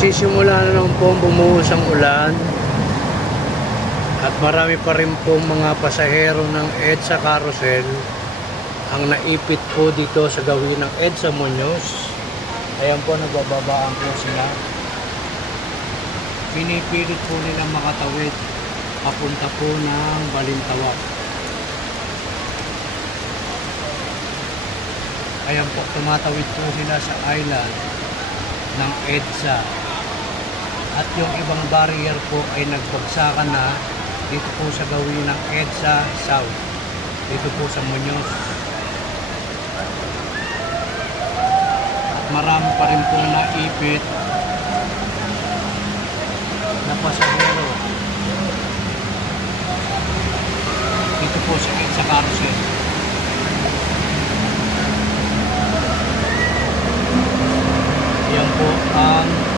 Nagsisimula na naman po bumuhos ang ulan at marami pa rin po mga pasahero ng EDSA Carousel ang naipit po dito sa gawin ng EDSA Muñoz. Ayan po, nagbababaan po sila. Pinipilit po nilang makatawid papunta po ng Balintawak. Ayan po, tumatawid po sila sa island ng EDSA. At yung ibang barrier po ay nagbagsakan na dito po sa gawin ng EDSA South. Dito po sa Muñoz. At marami pa rin po naipit na pasahero dito po sa EDSA Carousel. Yan po ang